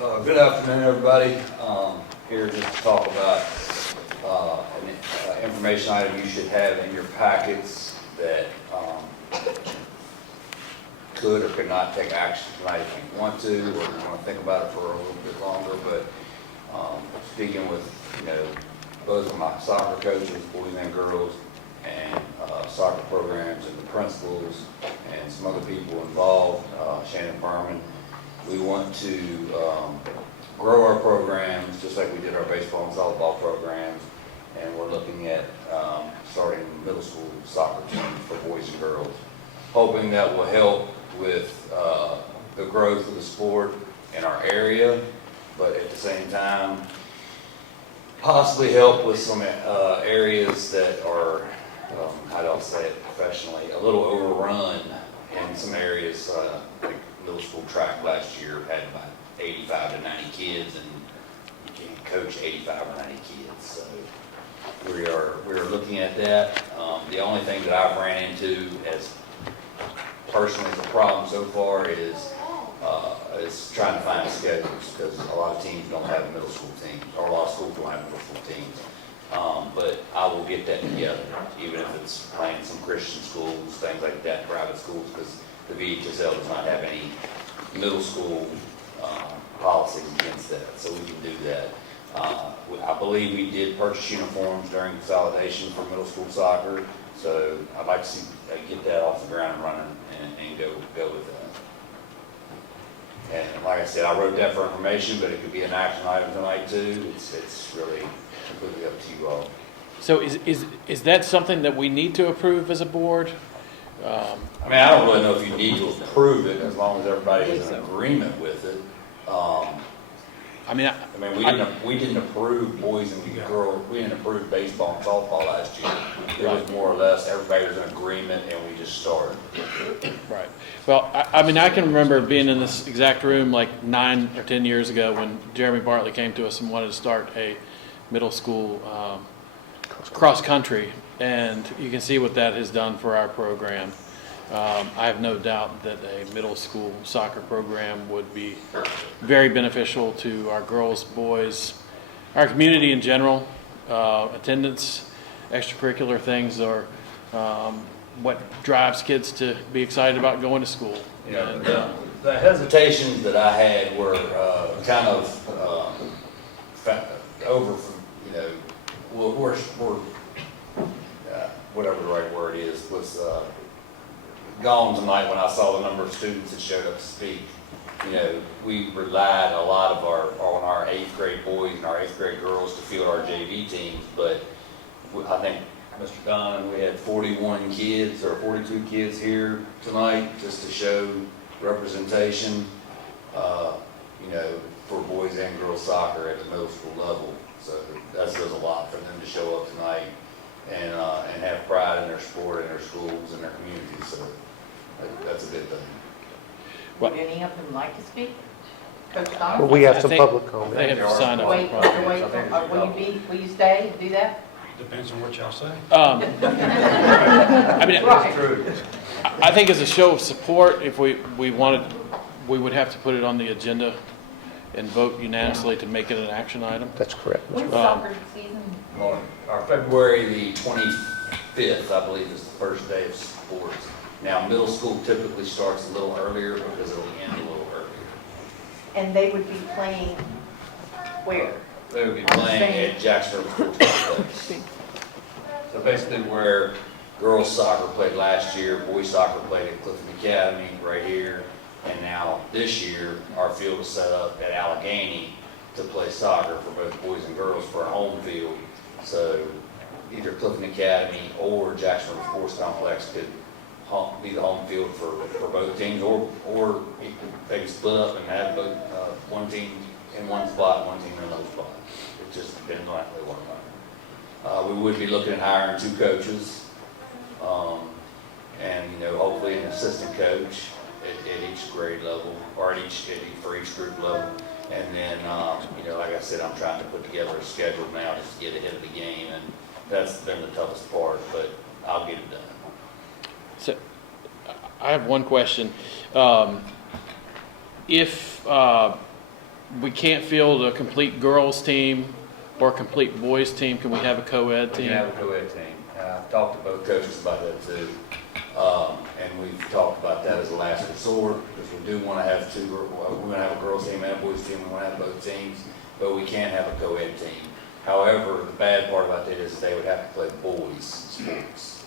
Good afternoon, everybody. Here just to talk about an information item you should have in your packets that could or could not take action tonight if you want to, or you want to think about it for a little bit longer. But speaking with both of my soccer coaches, boys and girls, and soccer programs and the principals and some other people involved, Shannon Furman, we want to grow our programs just like we did our baseball and softball programs, and we're looking at starting middle school soccer teams for boys and girls, hoping that will help with the growth of the sport in our area, but at the same time possibly help with some areas that are, how do I say it professionally, a little overrun in some areas. Like middle school track last year had about 85 to 90 kids, and you can't coach 85 or 90 kids. So we are looking at that. The only thing that I've ran into as personally as a problem so far is trying to find schedules, because a lot of teams don't have middle school teams, or a lot of schools don't have middle school teams. But I will get that together, even if it's playing some Christian schools, things like that, private schools, because the VHSL does not have any middle school policies against that, so we can do that. I believe we did purchase uniforms during consolidation for middle school soccer, so I'd like to see, get that off the ground and running and go with that. And like I said, I wrote that for information, but it could be an action item tonight too. It's really completely up to you all. So is that something that we need to approve as a board? I mean, I don't really know if you need to approve it as long as everybody is in agreement with it. We didn't approve boys and girls. We didn't approve baseball and softball last year. It was more or less everybody was in agreement, and we just started. Right. Well, I mean, I can remember being in this exact room like 9 or 10 years ago when Jeremy Bartley came to us and wanted to start a middle school cross country, and you can see what that has done for our program. I have no doubt that a middle school soccer program would be very beneficial to our girls, boys, our community in general. Attendance, extracurricular things are what drives kids to be excited about going to school. The hesitations that I had were kind of over, whatever the right word is, was gone tonight when I saw the number of students that showed up to speak. We relied a lot on our 8th grade boys and our 8th grade girls to field our JV teams, but I think, Mr. Don, we had 41 kids or 42 kids here tonight just to show representation, for boys and girls soccer at the middle school level. So that says a lot for them to show up tonight and have pride in their sport and their schools and their communities. So that's a good thing. Would any of them like to speak? Coach Dobbs? Well, we have some public comment. They have to sign up. Wait, will you stay and do that? Depends on what y'all say. I mean, Right. True. I think as a show of support, if we wanted, we would have to put it on the agenda and vote unanimously to make it an action item. That's correct. When's soccer season? Our February the 25th, I believe, is the first day of sports. Now, middle school typically starts a little earlier because it'll end a little earlier. And they would be playing where? They would be playing at Jacksonville Sports Complex. So basically where girls soccer played last year, boys soccer played at Clifton Academy right here, and now this year our field was set up at Alleghany to play soccer for both boys and girls for a home field. So either Clifton Academy or Jacksonville Sports Complex could be the home field for both teams, or they could split up and have both one team in one spot, one team in another spot. It just depends on how they want to run. We would be looking at hiring 2 coaches, and hopefully an assistant coach at each grade level, or for each group level. And then like I said, I'm trying to put together a schedule now just to get ahead of the game, and that's been the toughest part, but I'll get it done. So, I have one question. If we can't field a complete girls team or a complete boys team, can we have a co-ed We team? can have a co-ed team. I've talked to both coaches about that too. And we've talked about that as a last resort, because we do want to have we want to have a girls team and a boys team, we want to have both teams, but we can't have a co-ed team. However, the bad part about that is they would have to play boys sports.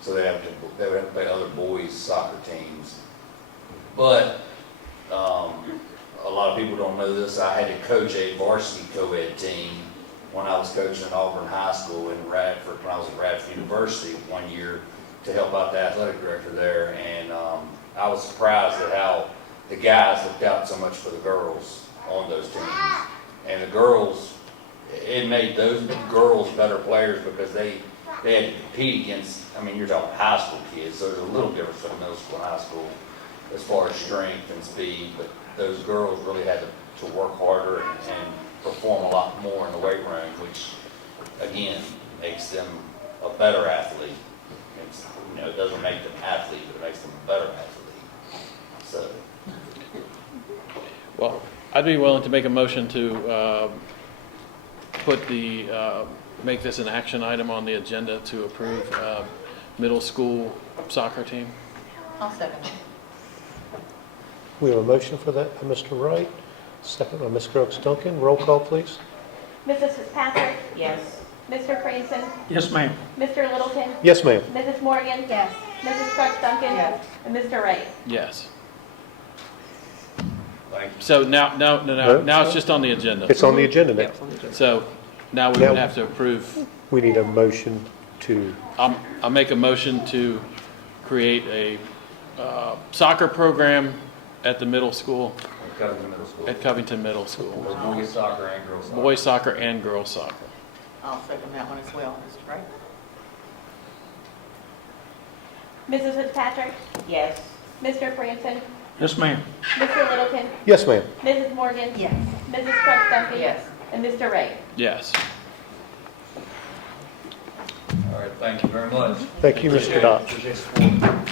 So they would have to play other boys soccer teams. But, a lot of people don't know this, I had to coach a varsity co-ed team when I was coaching at Auburn High School in Radford, when I was at Radford University 1 year, to help out the athletic director there, and I was surprised at how the guys looked out so much for the girls on those teams. And the girls, it made those girls better players because they had to compete against, I mean, you're talking high school kids, so there's a little difference between middle school and high school as far as strength and speed, but those girls really had to work harder and perform a lot more in the weight room, which, again, makes them a better athlete. It's, it doesn't make them athletes, but it makes them a better athlete. So, Well, I'd be willing to make a motion to make this an action item on the agenda to approve middle school soccer team. I'll second it. We have a motion for that by Mr. Wright, second by Ms. Brooks Duncan. Roll call, please. Mrs. Fitzpatrick? Yes. Mr. Franson? Yes, ma'am. Mr. Littleton? Yes, ma'am. Mrs. Morgan? Yes. Mrs. Brooks Duncan? Yes. And Mr. Wright? Yes. thank you. So now it's just on the agenda. It's on the agenda now. So now we would have to approve, We need a motion to, I'll make a motion to create a soccer program at the middle school, Covington Middle School. at Covington Middle School. Boys soccer and girls soccer. Boys soccer and girls soccer. I'll second that one as well, Mr. Wright. Mrs. Fitzpatrick? Yes. Mr. Franson? Yes, ma'am. Mr. Littleton? yes, ma'am. Mrs. Morgan? Yes. Mrs. Brooks Duncan? Yes. And Mr. Wright? Yes. All right, thank you very much. Thank you, Mr. Dobbs. Appreciate the support.